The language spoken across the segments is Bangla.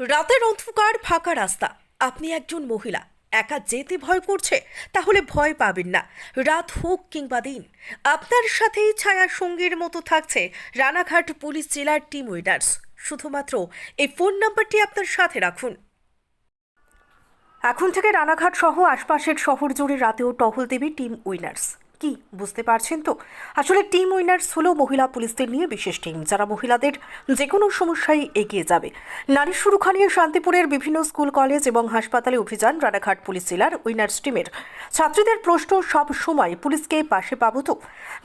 রাতের অন্ধকার, ফাঁকা রাস্তা। আপনি একজন মহিলা। একা যেতে ভয় করছে, তাহলে ভয় পাবেন না। রাত হোক কিংবা দিন। আপনার সাথেই ছায়া সঙ্গীর মতো থাকছে রানাঘাট পুলিশ জেলার টিম উইনার্স শুধুমাত্র এই ফোন নাম্বারটি আপনার সাথে রাখুন। এখন থেকে রানাঘাট সহ আশপাশের শহর জুড়ে রাতেও টহল দেবে টিম উইনার্স কি বুঝতে পারছেন তো? আসলে টিম উইনার্স হলো মহিলা পুলিশদের নিয়ে বিশেষ টিম যারা মহিলাদের যে কোনো সমস্যায় এগিয়ে যাবে। নারী সুরক্ষা নিয়ে শান্তিপুরের বিভিন্ন স্কুল কলেজ এবং হাসপাতালে অভিযান রানাঘাট পুলিশ জেলার উইনার্স টিমের ছাত্রীদের প্রশ্ন সব সময়, পুলিশকে পাশে পাবো তো?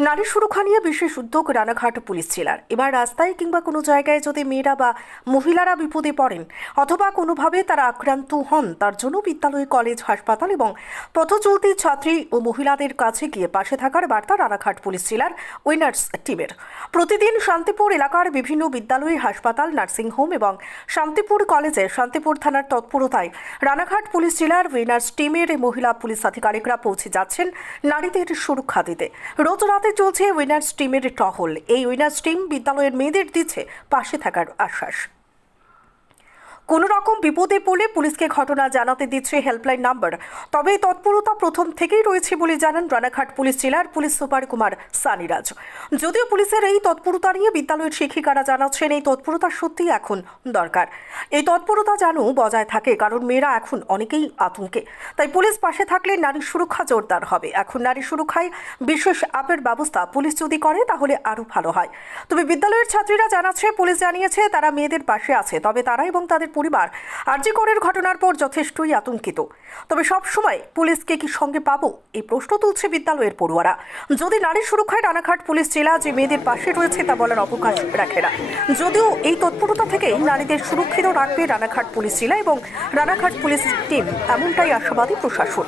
নারী সুরক্ষা নিয়ে বিশেষ উদ্যোগ রানাঘাট পুলিশ জেলার। এবার রাস্তায় কিংবা কোনো জায়গায় যদি মেয়েরা বা মহিলারা বিপদে পড়েন, অথবা কোনোভাবে তারা আক্রান্ত হন, তার জন্য বিদ্যালয় কলেজ হাসপাতাল এবং পথচলতি ছাত্রী ও মহিলাদের কাছে গিয়ে পাশে থাকার বার্তা রানাঘাট পুলিশ জেলার উইনার্স টিমের। প্রতিদিন শান্তিপুর এলাকার বিভিন্ন বিদ্যালয়, হাসপাতাল নার্সিংহোম এবং শান্তিপুর কলেজে শান্তিপুর থানার তৎপরতায় রানাঘাট পুলিশ জেলার উইনার্স টিমের মহিলা পুলিশ আধিকারিকরা পৌঁছে যাচ্ছেন নারীদের সুরক্ষা দিতে। রোজ রাতে চলছে উইনার্স টিমের টহল। এই উইনার্স টিম বিদ্যালয়ের মেয়েদের দিচ্ছে পাশে থাকার আশ্বাস। কোনো রকম বিপদে পড়লে পুলিশকে ঘটনা জানাতে দিচ্ছে হেল্পলাইন নাম্বার। তবে তৎপরতা প্রথম থেকেই রয়েছে বলে জানান রানাঘাট পুলিশ জেলার পুলিশ সুপার কুমার সানিরাজ। যদিও পুলিশের এই তৎপরতা নিয়ে বিদ্যালয়ের শিক্ষিকারা জানাচ্ছেন এই তৎপরতা সত্যিই এখন দরকার। এই তৎপরতা যেন বজায় থাকে, কারণ মেয়েরা এখন অনেকেই আতঙ্কে। তাই পুলিশ পাশে থাকলে নারী সুরক্ষা জোরদার হবে। এখন নারী সুরক্ষায় বিশেষ অ্যাপের ব্যবস্থা পুলিশ যদি করে, তাহলে আরও ভালো হয়। তবে বিদ্যালয়ের ছাত্রীরা জানাচ্ছে, পুলিশ জানিয়েছে, তারা মেয়েদের পাশে আছে, তবে তারা এবং তাদের পরিবার। আর্যিকরের ঘটনার পর যথেষ্টই আতঙ্কিত। তবে সব সময় পুলিশকে কি সঙ্গে পাবো? এই প্রশ্ন তুলছে বিদ্যালয়ের পড়ুয়ারা। যদি নারী সুরক্ষায় রানাঘাট পুলিশ জেলা যে মেয়েদের পাশে রয়েছে তা বলার অবকাশ রাখে না। যদিও এই তৎপরতা থেকে নারীদের সুরক্ষিত রাখবে রানাঘাট পুলিশ জেলা এবং রানাঘাট পুলিশ টিম, এমনটাই আশাবাদী প্রশাসন।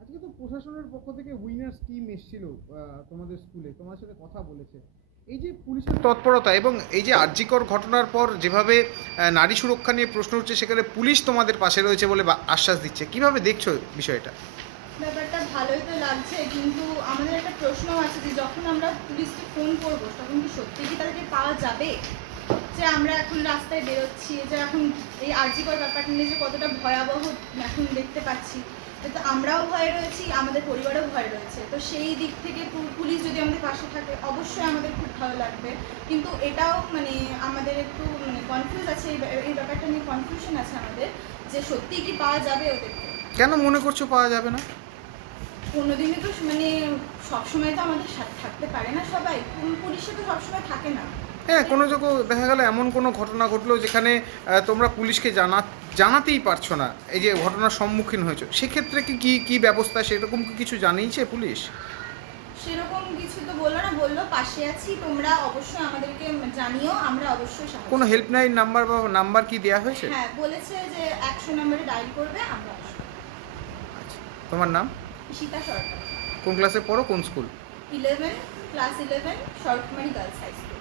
আজকে তো প্রশাসনের পক্ষ থেকে উইনার্স টিম এসেছিল তোমাদের স্কুলে তোমার সাথে কথা বলেছে। এই যে পুলিশের তৎপরতা এবং এই যে আর্যিকর ঘটনার পর যেভাবে নারী সুরক্ষা নিয়ে প্রশ্ন উঠছে, সেখানে পুলিশ তোমাদের পাশে রয়েছে বলে আশ্বাস দিচ্ছে। কীভাবে দেখছ বিষয়টা? ব্যাপারটা ভালোই তো লাগছে, কিন্তু আমাদের একটা প্রশ্ন আছে যে যখন আমরা পুলিশকে ফোন করব, তখন কি সত্যি কি তাদেরকে পাওয়া যাবে? যে আমরা এখন রাস্তায় বেরোচ্ছি, যে এখন এই আর্জিকর ব্যাপারটা নিয়ে যে কতটা ভয়াবহ এখন দেখতে পাচ্ছি। তো আমরাও ভয়ে রয়েছি, আমাদের পরিবারও ভয় রয়েছে। তো সেই দিক থেকে পুলিশ যদি পাশে থাকে অবশ্যই আমাদের খুব ভালো লাগবে। কিন্তু এটাও মানে আমাদের একটু মানে কনফিউজ আছে এই ব্যাপারটা নিয়ে কনফিউশন আছে আমাদের যে সত্যি কি পাওয়া যাবে ওদেরকে কেন মনে করছ পাওয়া যাবে না? কোনোদিনই তো মানে সবসময় তো আমাদের সাথে থাকতে পারে না সবাই পুল- পুলিশে তো সবসময় থাকে না। হ্যাঁ কোনো যখন দেখা গেল এমন কোনো ঘটনা ঘটলো যেখানে তোমরা পুলিশকে জানা জানাতেই পারছ না এই যে ঘটনার সম্মুখীন হয়েছো। সেক্ষেত্রে কি কি কি ব্যবস্থা সেরকম কি কিছু জানিয়েছে পুলিশ? সেরকম কিছু তো বলল না বলল পাশে আছি তোমরা অবশ্যই আমাদেরকে জানিও আমরা অবশ্যই সাহায্য কোনো হেল্পলাইন নাম্বার বা নাম্বার কি দেওয়া হয়েছে? হ্যাঁ বলেছে যে একশো নম্বরে ডায়াল করবে আমরা। আচ্ছা তোমার নাম? ঈশিতা সরকার। কোন ক্লাসে পড়ো কোন স্কুল ইলেভেন ক্লাস ইলেভেন শর্টমানি গার্লস হাই স্কুল